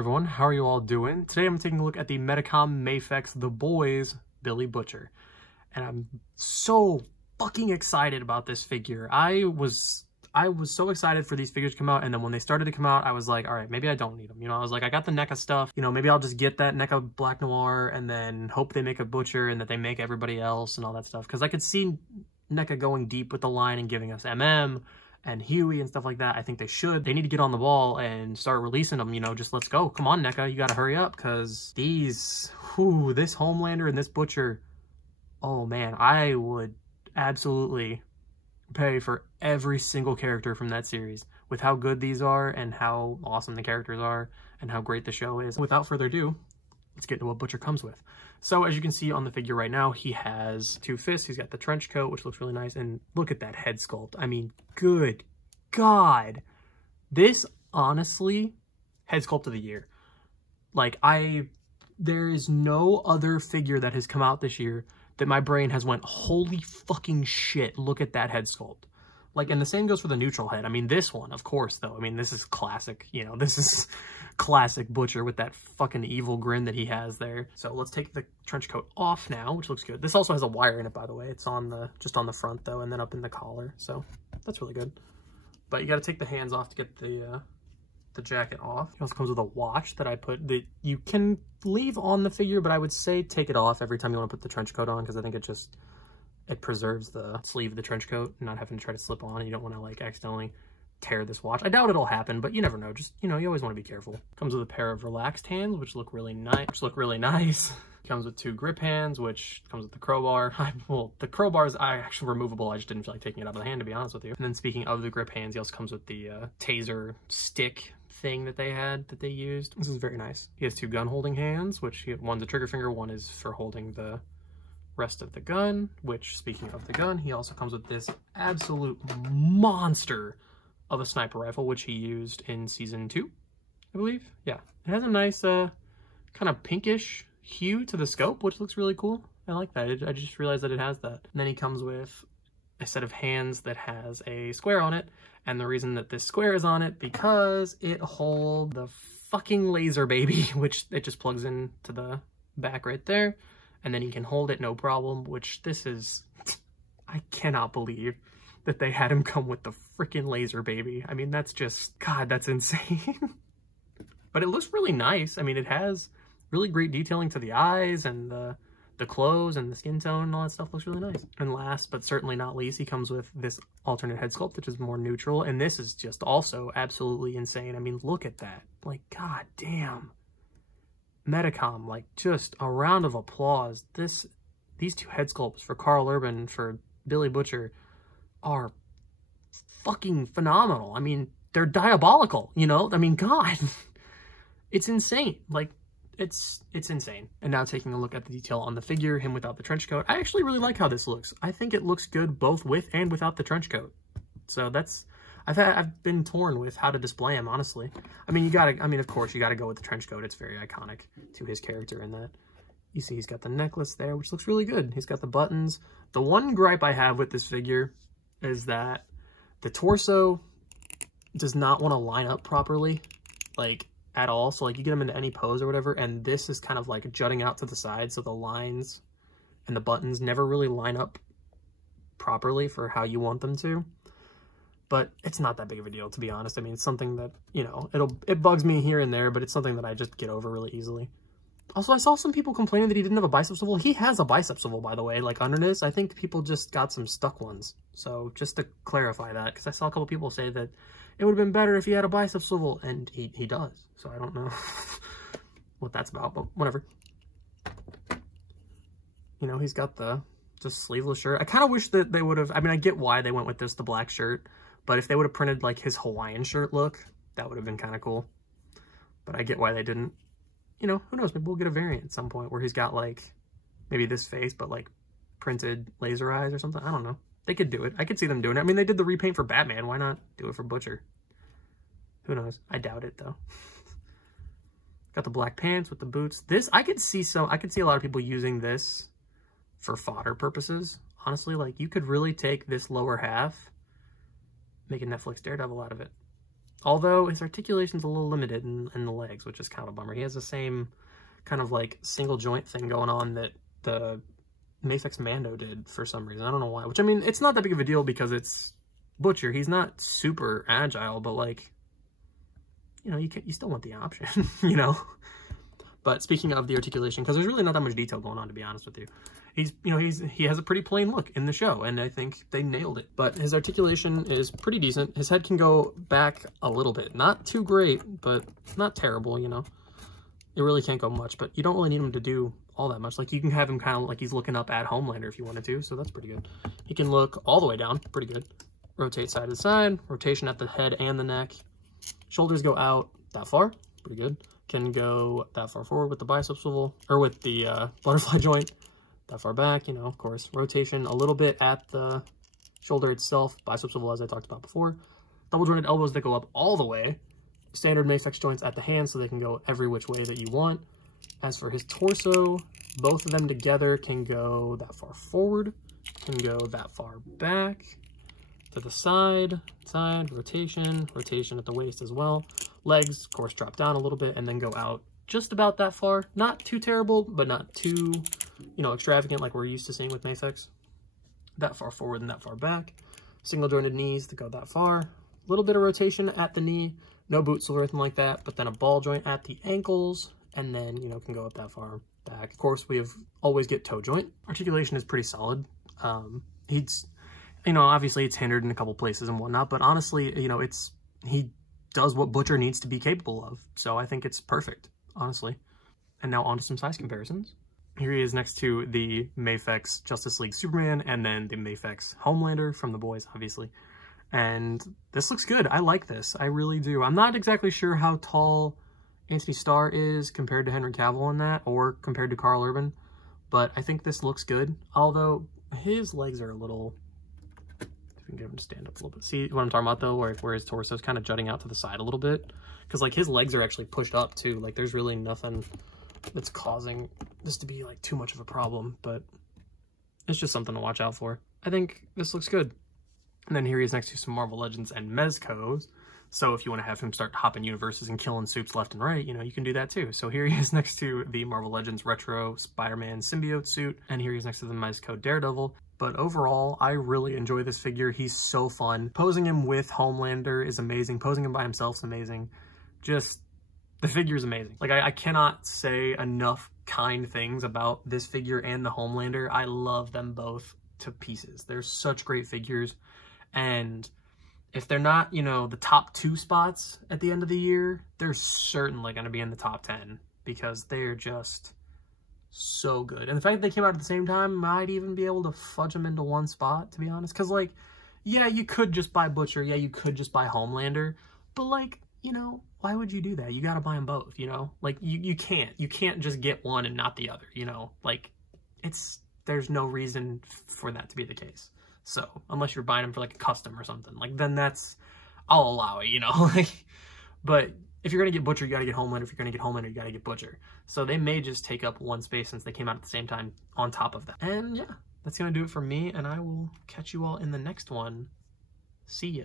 everyone, how are you all doing? Today I'm taking a look at the Medicom Mafex The Boys Billy Butcher. And I'm so fucking excited about this figure. I was so excited for these figures to come out, and then when they started to come out, I was like, all right, maybe I don't need them. You know, I was like, I got the NECA stuff. You know, maybe I'll just get that NECA Black Noir and then hope they make a Butcher and that they make everybody else and all that stuff. Because I could see NECA going deep with the line and giving us MM and Huey and stuff like that. I think they should. They need to get on the ball and start releasing them, you know, just let's go. Come on, NECA, you gotta hurry up, because these, this Homelander and this Butcher, oh man, I would absolutely pay for every single character from that series with how good these are and how awesome the characters are and how great the show is. Without further ado, let's get to what Butcher comes with. So as you can see on the figure right now, he has two fists. He's got the trench coat, which looks really nice. And look at that head sculpt. I mean, good God. This, honestly, head sculpt of the year. Like, there is no other figure that has come out this year that my brain has went, holy fucking shit, look at that head sculpt. Like, and the same goes for the neutral head. I mean, this one, of course, though. I mean, this is classic, you know, this is classic Butcher with that fucking evil grin that he has there. So let's take the trench coat off now, which looks good. This also has a wire in it, by the way. It's on just on the front, though, and then up in the collar. So that's really good. But you got to take the hands off to get the jacket off. It also comes with a watch that I put that you can leave on the figure, but I would say take it off every time you want to put the trench coat on, because I think it preserves the sleeve of the trench coat and not having to try to slip on, and you don't want to like accidentally tear this watch. I doubt it'll happen, but you never know. Just, you know, you always want to be careful. Comes with a pair of relaxed hands, which look really nice. Comes with two grip hands, which comes with the crowbar. Well, the crowbars are actually removable. I just didn't feel like taking it out of the hand, to be honest with you. And then speaking of the grip hands, he also comes with the taser stick thing that they used. This is very nice. He has two gun holding hands, which one's a trigger finger, one is for holding the rest of the gun, which, speaking of the gun, he also comes with this absolute monster of a sniper rifle, which he used in season 2, I believe. Yeah, it has a nice kind of pinkish hue to the scope, which looks really cool. I like that. I just realized that it has that. And then he comes with a set of hands that has a square on it, and the reason that this square is on it, because it holds the fucking laser baby, which it just plugs into the back right there, and then you can hold it no problem, which this is, I cannot believe that they had him come with the freaking laser baby. I mean, that's just, God, that's insane. But it looks really nice. I mean, it has really great detailing to the eyes, and the clothes and the skin tone and all that stuff looks really nice. And last but certainly not least, he comes with this alternate head sculpt, which is more neutral, and this is just also absolutely insane. I mean, look at that. Like, god damn. Medicom, like, just a round of applause. These two head sculpts for Carl Urban and for Billy Butcher are fucking phenomenal. I mean, they're diabolical, you know? I mean, god. It's insane. Like, it's insane. And now taking a look at the detail on the figure, him without the trench coat, I actually really like how this looks. I think it looks good both with and without the trench coat. So that's, I've been torn with how to display him, honestly. I mean, of course, you gotta go with the trench coat. It's very iconic to his character in that. You see he's got the necklace there, which looks really good. He's got the buttons. The one gripe I have with this figure is that the torso does not want to line up properly, like, at all. So like, you get him into any pose or whatever, and this is kind of like jutting out to the side, so the lines and the buttons never really line up properly for how you want them to. But it's not that big of a deal, to be honest. I mean, it's something that, you know, it bugs me here and there, but it's something that I just get over really easily. Also, I saw some people complaining that he didn't have a bicep swivel. He has a bicep swivel, by the way, like under this. I think people just got some stuck ones. So just to clarify that, because I saw a couple people say that it would have been better if he had a bicep swivel, and he does. So I don't know what that's about, but whatever. You know, he's got the just sleeveless shirt. I kind of wish that they would have, I mean, I get why they went with this, the black shirt, but if they would have printed like his Hawaiian shirt look, that would have been kind of cool. But I get why they didn't. You know, who knows, maybe we'll get a variant at some point where he's got like, maybe this face, but like printed laser eyes or something. I don't know. They could do it. I could see them doing it. I mean, they did the repaint for Batman. Why not do it for Butcher? Who knows? I doubt it, though. Got the black pants with the boots. This, I could see a lot of people using this for fodder purposes. Honestly, like, you could really take this lower half, make a Netflix Daredevil out of it. Although his articulation's a little limited in the legs, which is kind of a bummer. He has the same kind of like single joint thing going on that the Mafex Mando did for some reason. I don't know why. Which, I mean, it's not that big of a deal because it's Butcher. He's not super agile, but like, you know, you still want the option, you know? But speaking of the articulation, because there's really not that much detail going on, to be honest with you. He has a pretty plain look in the show, and I think they nailed it. But his articulation is pretty decent. His head can go back a little bit. Not too great, but not terrible, you know? It really can't go much, but you don't really need him to do all that much. Like, you can have him kind of like he's looking up at Homelander if you wanted to, so that's pretty good. He can look all the way down, pretty good. Rotate side to side, rotation at the head and the neck. Shoulders go out that far, pretty good. Can go that far forward with the bicep swivel, or with the butterfly joint. That far back, you know, of course. Rotation a little bit at the shoulder itself, bicep swivel as I talked about before. Double jointed elbows that go up all the way. Standard Mafex joints at the hands so they can go every which way that you want. As for his torso, both of them together can go that far forward, can go that far back, to the side, rotation at the waist as well. Legs, of course, drop down a little bit and then go out just about that far. Not too terrible, but not too, you know, extravagant like we're used to seeing with Mafex. That far forward and that far back. Single jointed knees to go that far. A little bit of rotation at the knee. No boots or anything like that, but then a ball joint at the ankles, and then, you know, can go up that far back. Of course, always get toe joint. Articulation is pretty solid. He's, you know, obviously it's hindered in a couple places and whatnot, but honestly, you know, he does what Butcher needs to be capable of. So I think it's perfect, honestly. And now on to some size comparisons. Here he is next to the Mafex Justice League Superman, and then the Mafex Homelander from The Boys, obviously. And this looks good. I like this. I really do. I'm not exactly sure how tall Anthony Starr is compared to Henry Cavill in that, or compared to Karl Urban, but I think this looks good. Although his legs are a little, if we can get him to stand up a little bit. See what I'm talking about though, where his torso is kind of jutting out to the side a little bit, because like his legs are actually pushed up too. Like there's really nothing that's causing this to be like too much of a problem, but it's just something to watch out for. I think this looks good. And then here he is next to some Marvel Legends and Mezcos. So if you want to have him start hopping universes and killing soups left and right, you know, you can do that too. So here he is next to the Marvel Legends Retro Spider-Man symbiote suit. And here he's next to the Mezco Daredevil. But overall, I really enjoy this figure. He's so fun. Posing him with Homelander is amazing. Posing him by himself is amazing. Just, the figure is amazing. Like, I cannot say enough kind things about this figure and the Homelander. I love them both to pieces. They're such great figures. And if they're not, you know, the top 2 spots at the end of the year, they're certainly going to be in the top 10 because they're just so good. And the fact that they came out at the same time might even be able to fudge them into one spot, to be honest. Because, like, yeah, you could just buy Butcher. Yeah, you could just buy Homelander. But, like, you know, why would you do that? You got to buy them both, you know? Like, you can't. You can't just get one and not the other, you know? Like, there's no reason for that to be the case. So, unless you're buying them for, like, a custom or something, like, then I'll allow it, you know? Like, but if you're going to get Butcher, you got to get Homelander. If you're going to get Homelander, you got to get Butcher. So, they may just take up one space since they came out at the same time on top of that. And, yeah, that's going to do it for me, and I will catch you all in the next one. See ya.